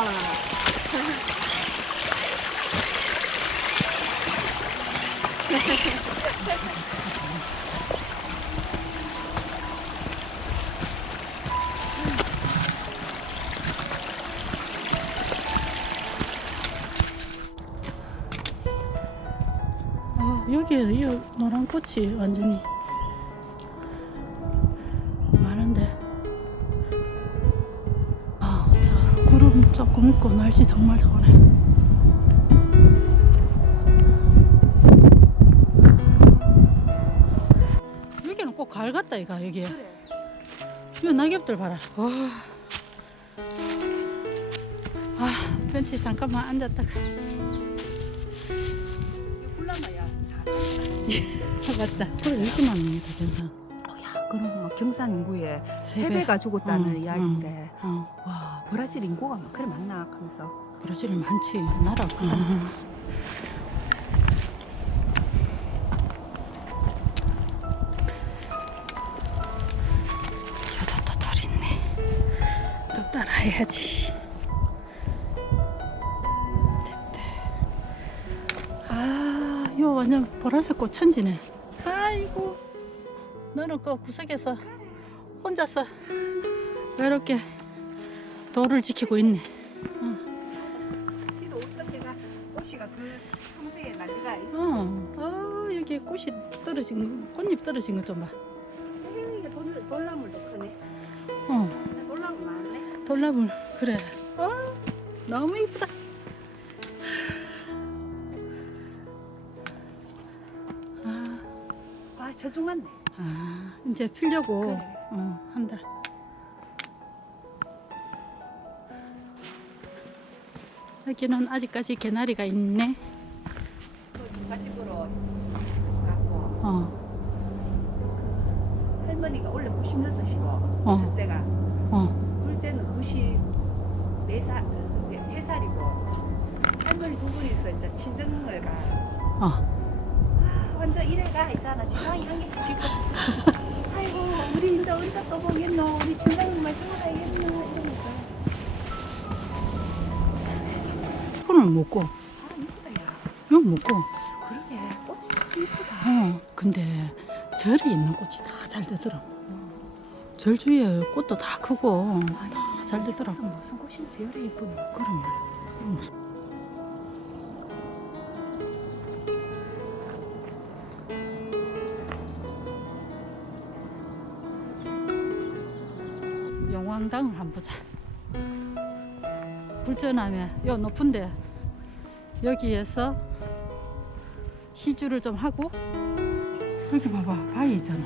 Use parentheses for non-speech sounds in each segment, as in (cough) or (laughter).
아, 여기에 이 노란 꽃이 완전히 조금 있고 날씨 정말 좋네. 여기는 꼭 가을 같다 이가 여기. 이 낙엽들 봐라. 와. 아, 벤치에 잠깐만 앉았다가. (laughs) 맞다. 그래 이렇게 많습니다, 경상. 야, 그럼 막 경산 인구의 세세 배. 배가 죽었다는 응, 이야기인데 어, 와 브라질 인구가 막 그래 많나 하면서 브라질이 많지. 나라 크다. 여자 또돌 있네. 또 따라해야지. 됐다. 아, 요 완전 보라색 꽃 천지네. 아이고, 너는 그 구석에서 혼자서 외롭게 돌을 지키고 있네. 꽃이가 그 평소에 난리가 어, 아 여기 꽃이 떨어진 거, 꽃잎 떨어진 거좀 봐. 이게 돌, 돌나물도 크네 어, 돌나물 많네 돌나물 그래. 아, 너무 이쁘다. 아 저쪽 맞네 아 이제 피려고 그래. 어, 한다. 여기는 아직까지 개나리가 있네. 그 가집으로 가고 어, 할머니가 원래 96이시고 어. 첫째가 어, 둘째는 94살 3살이고 할머니 두 분이서 이제 친정을 가 어. 아, 이래가 있잖아 지방이 한 개씩 지금 (laughs) 아이고 우리 이제 언제 또 보겠노 우리 마지막 알겠노 이러면서 푸는 먹고, 아 이쁘다 야 먹고. 그러게 꽃이 참 이쁘다 어, 근데 절에 있는 꽃이 다 잘 되더라고. 절 주위에 꽃도 다 크고 다 잘 되더라고. 무슨 무슨 꽃인지 열이 이쁘네 그런 말. 영 왕당을 한번 보자. 불전하면 요 높은데 여기에서 시주를 좀 하고 여기 봐봐 바위 있잖아.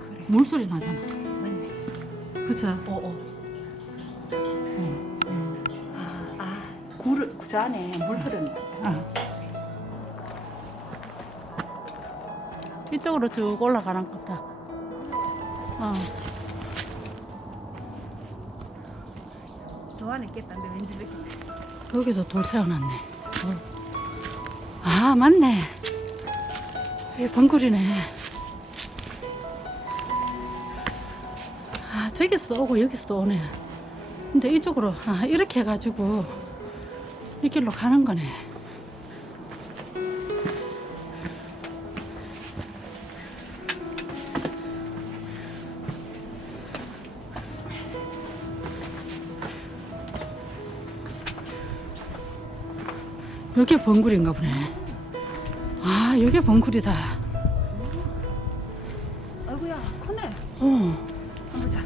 그래 물소리 나잖아. 맞네 그죠? 어어 응. 응. 아 아 굴을 그 안에 물 흐른다 아. 이쪽으로 쭉 올라가는 것 같다. 어. 저 안에 있겠다는데 왠지 느낌 여기도 돌 세워놨네. 돌. 아, 맞네. 이게 번굴이네. 아, 저기서 오고 여기서 오네. 근데 이쪽으로, 아, 이렇게 해가지고 이 길로 가는 거네. 여기 번굴인가 보네. 아, 여기 번굴이다. 아이고야 크네. 어, 한번 보자.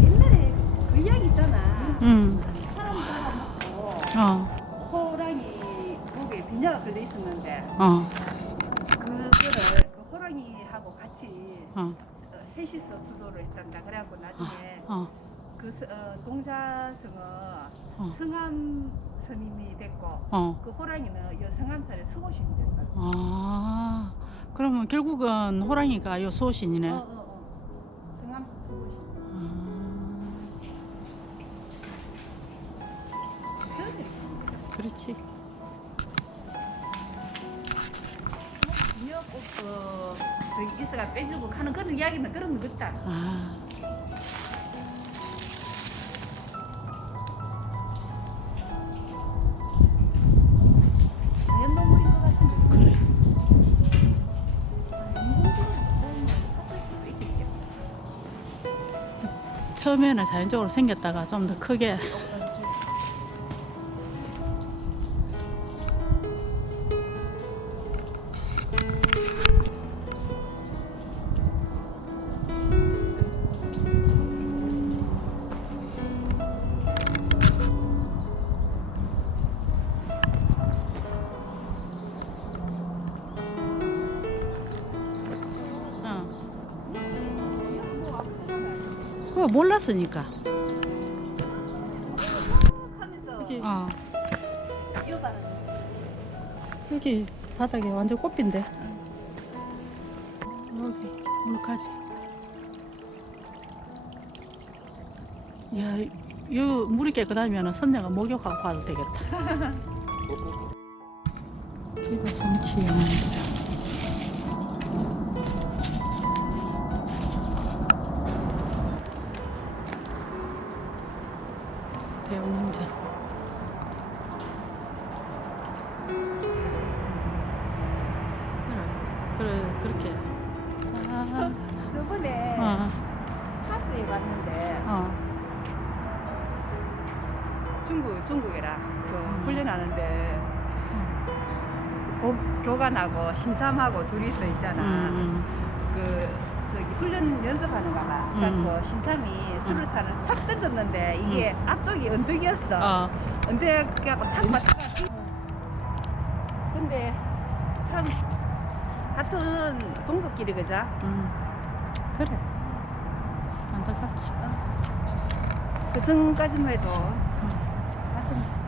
옛날에 그 이야기 있잖아. 응, 사람 잡아먹고 어, 호랑이 목에 비녀가 걸려 있었는데 어, 그거를 그 호랑이하고 같이 어, 어, 셋이서 수도를 했단다 그래갖고 나중에 어, 그 스- 어, 동자성어 어. 성암 스님이 됐고 어. 그 호랑이는 여 성암산의 수호신이 됐다. 아, 그러면 결국은 호랑이가 요 소신이네. 어, 어, 어. 성암 수호신. 아, 그렇지. 미역국 어, 저기 이서가 빼주고 하는 그런 이야기는 그런 거 없다. 아, 처음에는 자연적으로 생겼다가 좀 더 크게 그거 몰랐으니까. 하면서 여기, 어. 여기 바닥에 완전 꽃빈데. 여기 물까지. 야, 요 물이 깨끗하면 선녀가 목욕하고 가도 되겠다. (laughs) 여기가 성취형 대웅전 그래, 그렇게. 아, 저번에 어, 하스에 갔는데 어, 중국 중국이랑 저 음. 훈련하는데 고, 교관하고 신참하고 둘이서 있잖아. 음, 그 저기 훈련 연습하는 거가 음. 그 신참이 수류탄을 탁 던졌는데 이게 앞쪽이 언덕이었어. 어, 언덕하고 탁 맞춰가. 근데 참 같은 동석끼리 그죠? 음, 그래 안타깝지 그 성까지만 해도 음. 같은